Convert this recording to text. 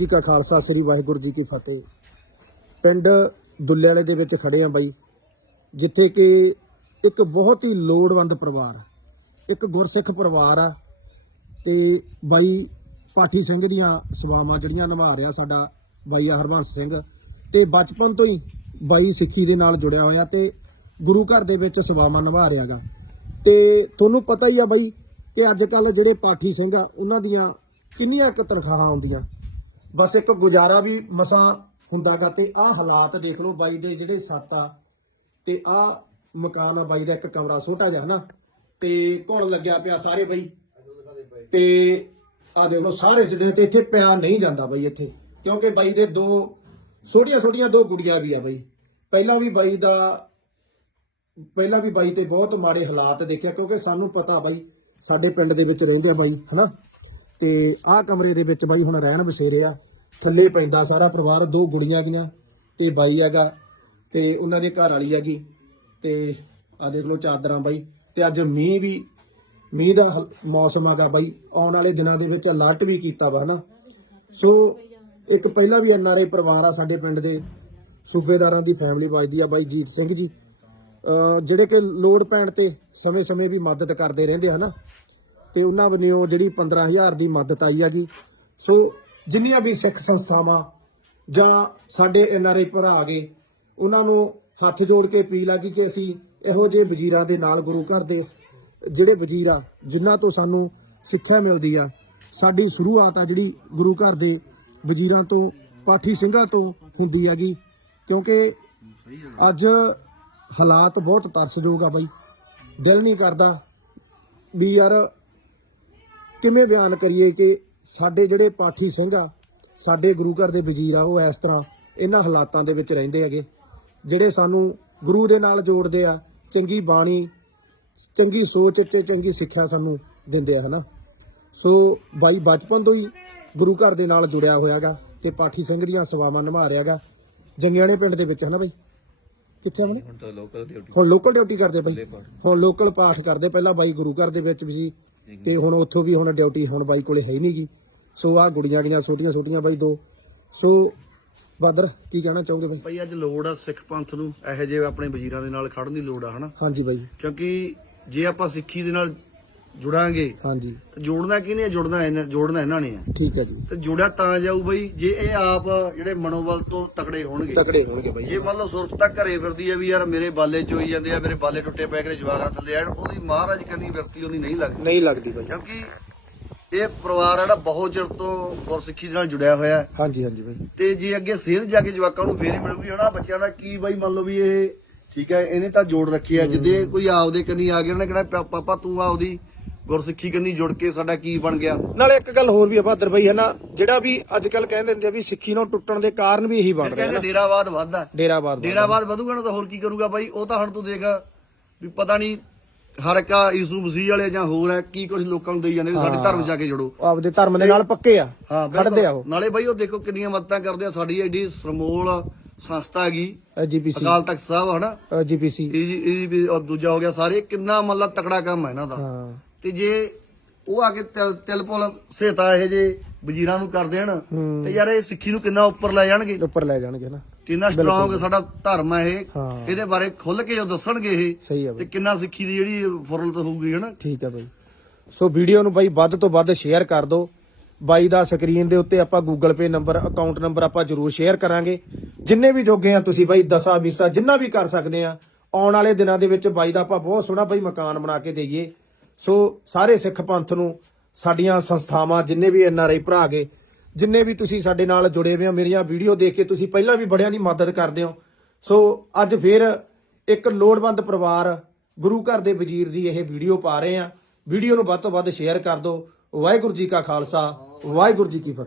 ਜੀ ਕਾ ਖਾਲਸਾ, ਸ੍ਰੀ ਵਾਹਿਗੁਰੂ ਜੀ ਕੀ ਫਤਿਹ। ਪਿੰਡ ਦੁੱਲੇ ਵਾਲੇ ਦੇ ਵਿੱਚ ਖੜੇ ਆ ਬਾਈ, ਜਿੱਥੇ ਕਿ ਇੱਕ ਬਹੁਤ ਹੀ ਲੋੜਵੰਦ ਪਰਿਵਾਰ ਇੱਕ ਗੁਰਸਿੱਖ ਪਰਿਵਾਰ ਆ ਤੇ ਬਾਈ ਪਾਠੀ ਸਿੰਘ ਦੀਆਂ ਸੇਵਾਵਾਂ ਜਿਹੜੀਆਂ ਨਿਭਾ ਰਿਹਾ ਸਾਡਾ ਬਾਈ ਹਰਬੰਸ ਸਿੰਘ। ਤੇ ਬਚਪਨ ਤੋਂ ਹੀ ਬਾਈ ਸਿੱਖੀ ਦੇ ਨਾਲ ਜੁੜਿਆ ਹੋਇਆ ਤੇ ਗੁਰੂ ਘਰ ਦੇ ਵਿੱਚ ਸੇਵਾਵਾਂ ਨਿਭਾ ਰਿਹਾਗਾ ਤੇ ਤੁਹਾਨੂੰ ਪਤਾ ਹੀ ਆ ਬਾਈ ਕਿ ਅੱਜ ਕੱਲ ਜਿਹੜੇ ਪਾਠੀ ਸਿੰਘ ਆ, ਉਹਨਾਂ ਦੀਆਂ ਕਿੰਨੀਆਂ ਕੁ ਤਨਖਾਹਾਂ ਆਉਂਦੀਆਂ। ਬਸ ਇੱਕ ਗੁਜ਼ਾਰਾ ਵੀ ਮਸਾਂ ਹੁੰਦਾਗਾ ਤੇ ਆਹ ਹਾਲਾਤ ਦੇਖ ਲਓ ਬਾਈ ਦੇ ਜਿਹੜੇ ਸੱਤ ਆ ਤੇ ਆਹ ਮਕਾਨ ਆ ਬਾਈ ਦਾ ਇੱਕ ਕਮਰਾ ਛੋਟਾ ਜਿਹਾ ਹਨਾ, ਤੇ ਘੁਣ ਲੱਗਿਆ ਪਿਆ ਸਾਰੇ ਬਾਈ। ਤੇ ਆ ਦੇਖ ਲਓ ਸਾਰੇ ਜਿਹੜੇ ਤੇ ਇੱਥੇ ਪਿਆ ਨਹੀਂ ਜਾਂਦਾ ਬਾਈ ਇੱਥੇ, ਕਿਉਂਕਿ ਬਾਈ ਦੇ ਦੋ ਛੋਟੀਆਂ ਛੋਟੀਆਂ ਦੋ ਗੁੜੀਆਂ ਵੀ ਆ ਬਾਈ। ਪਹਿਲਾਂ ਵੀ ਬਾਈ ਦਾ, ਪਹਿਲਾਂ ਵੀ ਬਾਈ ਤੇ ਬਹੁਤ ਮਾੜੇ ਹਾਲਾਤ ਦੇਖਿਆ, ਕਿਉਂਕਿ ਸਾਨੂੰ ਪਤਾ ਬਾਈ ਸਾਡੇ ਪਿੰਡ ਦੇ ਵਿੱਚ ਰਹਿੰਦੇ ਆ ਬਾਈ, ਹਨਾ। ਤੇ ਆਹ ਕਮਰੇ ਦੇ ਵਿੱਚ ਬਾਈ ਹੁਣ ਰਹਿਣ ਬਸੇਰੇ ਆ। ਥੱਲੇ ਪੈਂਦਾ ਸਾਰਾ ਪਰਿਵਾਰ, ਦੋ ਗੁੜੀਆਂ ਗੀਆਂ ਤੇ ਬਾਈ ਹੈਗਾ ਤੇ ਉਹਨਾਂ ਦੇ ਘਰ ਵਾਲੀ ਹੈਗੀ ਤੇ ਆ ਦੇਖ ਲਓ ਚਾਦਰਾਂ ਬਾਈ ਤੇ ਅੱਜ ਮੀਂਹ ਵੀ, ਮੀਂਹ ਦਾ ਹਲ- ਮੌਸਮ ਹੈਗਾ ਬਾਈ। ਆਉਣ ਵਾਲੇ ਦਿਨਾਂ ਦੇ ਵਿੱਚ ਅਲਰਟ ਵੀ ਕੀਤਾ ਵਾ, ਹਨਾ। ਸੋ ਇੱਕ ਪਹਿਲਾਂ ਵੀ ਐਨਆਰਆਈ ਪਰਿਵਾਰ ਆ ਸਾਡੇ ਪਿੰਡ ਦੇ, ਸੂਬੇਦਾਰਾਂ ਦੀ ਫੈਮਿਲੀ ਵੱਜਦੀ ਆ ਬਾਈ ਜੀਤ ਸਿੰਘ ਜੀ। ਜਿਹੜੇ ਕਿ ਲੋੜ ਪੈਣ ਤੇ ਸਮੇਂ-ਸਮੇਂ ਵੀ ਮਦਦ ਕਰਦੇ ਰਹਿੰਦੇ ਹਨਾ। ਤੇ ਉਹਨਾਂ ਵੱਲੋਂ ਜਿਹੜੀ 15000 ਦੀ ਮਦਦ ਆਈ ਹੈਗੀ। ਸੋ ਜਿੰਨੀਆਂ ਵੀ ਸਿੱਖ ਸੰਸਥਾਵਾਂ ਜਾਂ ਸਾਡੇ ਐਨਆਰਆਈ ਭਰਾ ਆ ਗਏ ਉਹਨਾਂ ਨੂੰ ਹੱਥ ਜੋੜ ਕੇ ਅਪੀਲ ਆ ਕਿ ਕਿ ਅਸੀਂ ਇਹੋ ਜਿਹੇ ਵਜ਼ੀਰਾਂ ਦੇ ਨਾਲ ਗੁਰੂ ਘਰ ਦੇ ਜਿਹੜੇ ਵਜ਼ੀਰ ਆ, ਜਿਨ੍ਹਾਂ ਤੋਂ ਸਾਨੂੰ ਸਿੱਖਿਆ ਮਿਲਦੀ ਆ, ਸਾਡੀ ਸ਼ੁਰੂਆਤ ਆ ਜਿਹੜੀ ਗੁਰੂ ਘਰ ਦੇ ਵਜ਼ੀਰਾਂ ਤੋਂ, ਪਾਠੀ ਸਿੰਘਾਂ ਤੋਂ ਹੁੰਦੀ ਹੈਗੀ। ਕਿਉਂਕਿ ਅੱਜ ਹਾਲਾਤ ਬਹੁਤ ਤਰਸਯੋਗ ਆ ਬਾਈ। ਦਿਲ ਨਹੀਂ ਕਰਦਾ ਵੀ ਯਾਰ ਕਿਵੇਂ ਬਿਆਨ ਕਰੀਏ ਕਿ ਸਾਡੇ ਜਿਹੜੇ ਪਾਠੀ ਸਿੰਘ ਆ ਸਾਡੇ ਗੁਰੂ ਘਰ ਦੇ ਵਜ਼ੀਰ ਆ ਉਹ ਇਸ ਤਰ੍ਹਾਂ ਇਹਨਾਂ ਹਾਲਾਤਾਂ ਦੇ ਵਿੱਚ ਰਹਿੰਦੇ ਹੈਗੇ। ਜਿਹੜੇ ਸਾਨੂੰ ਗੁਰੂ ਦੇ ਨਾਲ ਜੋੜਦੇ ਆ ਚੰਗੀ ਬਾਣੀ ਚੰਗੀ ਸੋਚ ਤੇ ਚੰਗੀ ਸਿੱਖਿਆ ਸਾਨੂੰ ਦਿੰਦੇ ਆ ਹਨਾ? ਸੋ ਬਾਈ ਬਚਪਨ ਤੋਂ ਹੀ ਗੁਰੂ ਘਰ ਦੇ ਨਾਲ ਜੁੜਿਆ ਹੋਇਆਗਾ ਤੇ ਪਾਠੀ ਸਿੰਘ ਦੀਆਂ ਸੇਵਾਵਾਂ ਨਿਭਾ ਰਿਹਾਗਾ ਜੰਗਿਆਣੇ ਪਿੰਡ ਦੇ ਵਿੱਚ ਹਨਾ ਬਾਈ? ਕਿੱਥੇ ਆਵਣੇ ਹੁਣ ਤਾਂ ਲੋਕਲ ਡਿਊਟੀ ਹੁਣ ਲੋਕਲ ਡਿਊਟੀ ਕਰਦੇ ਬਾਈ। ਹੁਣ ਲੋਕਲ ਪਾਠ ਕਰਦੇ ਪਹਿਲਾਂ ਬਾਈ ਗੁਰੂ ਘਰ ਦੇ ਵਿੱਚ ਵੀ ਸੀ ਤੇ ਹੁਣ ਉੱਥੋਂ ਵੀ ਹੁਣ ਡਿਊਟੀ ਹੁਣ ਬਾਈ ਕੋਲੇ ਹੈ ਨਹੀਂਗੀ ਸੋ ਆ ਗੁੜੀਆਂ ਗੀਆਂ ਛੋਟੀਆਂ ਛੋਟੀਆਂ ਬਾਈ ਦੋ। ਸੋ ਬਾਦਰ ਕੀ ਕਹਿਣਾ ਚਾਹੋਗੇ ਬਾਈ ਅੱਜ ਲੋੜ ਆ ਸਿੱਖ ਪੰਥ ਨੂੰ। ਇਹੋ ਜਿਹੇ ਆਪਣੇ ਵਜ਼ੀਰਾਂ ਦੇ ਨਾਲ ਖੜਨ ਦੀ ਲੋੜ ਆ ਹਨਾ? ਹਾਂਜੀ ਬਾਈ। ਕਿਉਂਕਿ ਜੇ ਆਪਾਂ ਸਿੱਖੀ ਦੇ ਨਾਲ ਜੁੜਾਂਗੇ। ਹਾਂਜੀ। ਜੋੜਨਾ ਕਿਹਨੇ ਆ? ਜੁੜਨਾ ਇਹਨਾਂ ਜੋੜਨਾ ਇਹਨਾਂ ਨੇ ਆ। ਠੀਕ ਹੈ ਜੀ। ਤੇ ਜੁੜਿਆ ਤਾਂ ਜਾਊ ਬਈ ਜੇ ਇਹ ਆਪ ਜਿਹੜੇ ਮਨੋਬਲ ਤੋਂ ਤਕੜੇ ਹੋਣਗੇ। ਤਕੜੇ ਹੋਣਗੇ ਬਾਈ। ਜੇ ਮੰਨ ਲਓ ਸੁਰਤ ਤੱਕ ਘਰੇ ਫਿਰਦੀ ਆ ਵੀ ਯਾਰ ਮੇਰੇ ਬਾਲੇ ਚੋਈ ਜਾਂਦੇ ਆ ਮੇਰੇ ਬਾਲੇ ਟੁੱਟੇ ਪੈ ਕੇ ਜਵਾਰਾਂ ਥੱਲੇ ਆਣ ਉਹਦੀ ਮਹਾਰਾਜ ਕੰਨੀ ਵਿਅਕਤੀ ਉਹਦੀ ਨਹੀਂ ਲੱਗਦੀ। ਨਹੀਂ ਲੱਗਦੀ ਬਾਈ। ਕਿਉਂਕਿ ਇਹ ਪਰਿਵਾਰ ਆ ਜਿਹੜਾ ਬਹੁਤ ਚਿਰ ਤੋਂ ਗੁਰਸਿੱਖੀ ਦੇ ਨਾਲ ਜੁੜਿਆ ਹੋਇਆ ਹੈ। ਹਾਂਜੀ ਹਾਂਜੀ ਬਾਈ। ਤੇ ਜੇ ਅੱਗੇ ਸੇਧ ਜਾ ਕੇ ਜਵਾਕਾਂ ਨੂੰ ਫੇਰ ਹੀ ਮਿਲੂਗੀ ਹਨਾ? ਬੱਚਿਆਂ ਦਾ ਕੀ ਬਾਈ ਮੰਨ ਲਓ ਵੀ ਇਹ ਠੀਕ ਹੈ ਇਹਨੇ ਤਾਂ ਜੋੜ ਰੱਖੀ ਆ ਜਿੱਦੇ ਕੋਈ ਆਪਦੇ ਕੰਨੀ ਆ ਗਿਆ ਉਹਨੇ ਕਿਹੜਾ ਪਾਪਾ ਤੂੰ ਆਪਦੀ ਗੁਰਸਿੱਖੀ ਕੰਨੀ ਜੁੜ ਕੇ ਸਾਡਾ ਕੀ ਬਣ ਗਿਆ? ਨਾਲੇ ਇੱਕ ਗੱਲ ਹੋਰ ਵੀ ਆ ਬਹਾਦਰ ਬਾਈ ਹੈ ਨਾ? ਜਿਹੜਾ ਵੀ ਅੱਜ ਕੱਲ ਕਹਿੰਦੇ ਹੁੰਦੇ ਆ ਵੀ ਸਿੱਖੀ ਨੂੰ ਟੁੱਟਣ ਦੇ ਕਾਰਨ ਵੀ ਇਹੀ ਬਣ ਰਿਹਾ ਕਹਿੰਦੇ ਡੇਰਾਵਾਦ ਵੱਧਦਾ। ਡੇਰਾਬਾਦ ਡੇਰਾਵਾਦ ਵਧੂਗਾ ਨਾ ਤਾਂ ਹੋਰ ਕੀ ਕਰੂਗਾ ਬਾਈ? ਉਹ ਤਾਂ ਹੁਣ ਤੂੰ ਦੇਖ ਵੀ ਪਤਾ ਨਹੀਂ ਹਰ ਇੱਕ ਆ ਯਿਸੂ ਮਸੀਹ ਵਾਲੇ ਜਾਂ ਹੋਰ ਹੈ ਕੀ ਕੁਝ ਲੋਕਾਂ ਨੂੰ ਦੇਈ ਜਾਂਦੇ ਵੀ ਸਾਡੇ ਧਰਮ ਜਾ ਕੇ ਜੁੜੋ। ਉਹ ਆਪਦੇ ਧਰਮ ਦੇ ਨਾਲ ਪੱਕੇ ਆ। ਹਾਂ ਖੜਦੇ ਆ ਉਹ। ਨਾਲੇ ਬਾਈ ਉਹ ਦੇਖੋ ਕਿੰਨੀਆਂ ਮਦਦਾਂ ਕਰਦੇ ਆ। ਸਾਡੀ ਐਡੀ ਸਰਮੋਲ ਸੰਸਥਾ ਹੈਗੀ। ਜੀਪੀਸੀ ਅਕਾਲ ਤਖਤ ਸਾਹਿਬ ਹਨਾ? ਜੀਪੀਸੀ ਇਹ ਇਹ ਵੀ ਔਰ ਦੂਜਾ ਹੋ ਗਿਆ। ਸਾਰੇ ਕਿੰਨਾ ਮਤਲਬ ਤਕੜਾ ਕੰਮ ਹੈ ਇਹਨਾਂ ਦਾ। ਹਾਂ। ਤੇ ਜੇ ਉਹ ਆ ਕੇ ਤਿਲ ਤਿਲ ਪੁਲ ਸਹਾਇਤਾ ਇਹ ਜੇ ਵਜ਼ੀਰਾਂ ਨੂੰ ਕਰ ਦੇਣ ਹੂੰ। ਤੇ ਯਾਰ ਇਹ ਸਿੱਖੀ ਨੂੰ ਕਿੰਨਾ ਉੱਪਰ ਲੈ ਜਾਣਗੇ? ਉੱਪਰ ਲੈ ਜਾਣਗੇ ਨਾ। ਕਿੰਨਾ ਸਟਰੋਂਗ ਸਾਡਾ ਧਰਮ ਹੈ ਇਹ। ਹਾਂ। ਇਹਦੇ ਬਾਰੇ ਖੁੱਲ ਕੇ ਜੋ ਦੱਸਣਗੇ ਇਹ ਸਹੀ ਆ ਤੇ ਬਾਈ ਕਿੰਨਾ ਸਿੱਖੀ ਦੀ ਜਿਹੜੀ ਫੁਰਲਤ ਹੋਊਗੀ ਹਨਾ ਠੀਕ ਆ ਬਾਈ। ਸੋ ਵੀਡੀਓ ਨੂੰ ਬਾਈ ਵੱਧ ਤੋਂ ਵੱਧ ਸ਼ੇਅਰ ਕਰ ਦਿਓ। ਬਾਈ ਦਾ ਸਕਰੀਨ ਦੇ ਉੱਤੇ ਆਪਾਂ Google Pay number account number ਆਪਾਂ ਜਰੂਰ ਸ਼ੇਅਰ ਕਰਾਂਗੇ। ਜਿੰਨੇ ਵੀ ਜੋਗੇ ਆ ਤੁਸੀਂ ਬਾਈ ਦਸਾ ਵੀਸਾ ਜਿੰਨਾ ਵੀ ਕਰ ਸਕਦੇ ਆ ਆਉਣ ਵਾਲੇ ਦਿਨਾਂ ਦੇ ਵਿੱਚ ਬਾਈ ਦਾ ਆਪਾਂ ਬਹੁਤ ਸੋਹਣਾ ਬਾਈ ਮਕਾਨ ਬਣਾ ਕੇ ਦੇਈਏ। ਸੋ ਸਾਰੇ ਸਿੱਖ ਪੰਥ ਨੂੰ ਸਾਡੀਆਂ ਸੰਸਥਾਵਾਂ ਜਿੰਨੇ ਵੀ ਐਨਆਰਆਈ ਭਰਾ ਗਏ ਜਿੰਨੇ ਵੀ ਤੁਸੀਂ ਸਾਡੇ ਨਾਲ ਜੁੜੇ ਹੋਏ ਹੋ, ਮੇਰੀਆਂ ਵੀਡੀਓ ਦੇਖ ਕੇ ਤੁਸੀਂ ਪਹਿਲਾਂ ਵੀ ਬੜਿਆਂ ਦੀ ਮਦਦ ਕਰਦੇ ਹੋ। ਸੋ ਅੱਜ ਫਿਰ ਇੱਕ ਲੋੜਵੰਦ ਪਰਿਵਾਰ ਗੁਰੂ ਘਰ ਦੇ ਵਜ਼ੀਰ ਦੀ ਇਹ ਵੀਡੀਓ ਪਾ ਰਹੇ ਆ ਵੀਡੀਓ ਨੂੰ ਵੱਧ ਤੋਂ ਵੱਧ ਸ਼ੇਅਰ ਕਰ ਦਿਓ। ਵਾਹਿਗੁਰੂ ਜੀ ਕਾ ਖਾਲਸਾ, ਵਾਹਿਗੁਰੂ ਜੀ ਕੀ ਫਤਿਹ।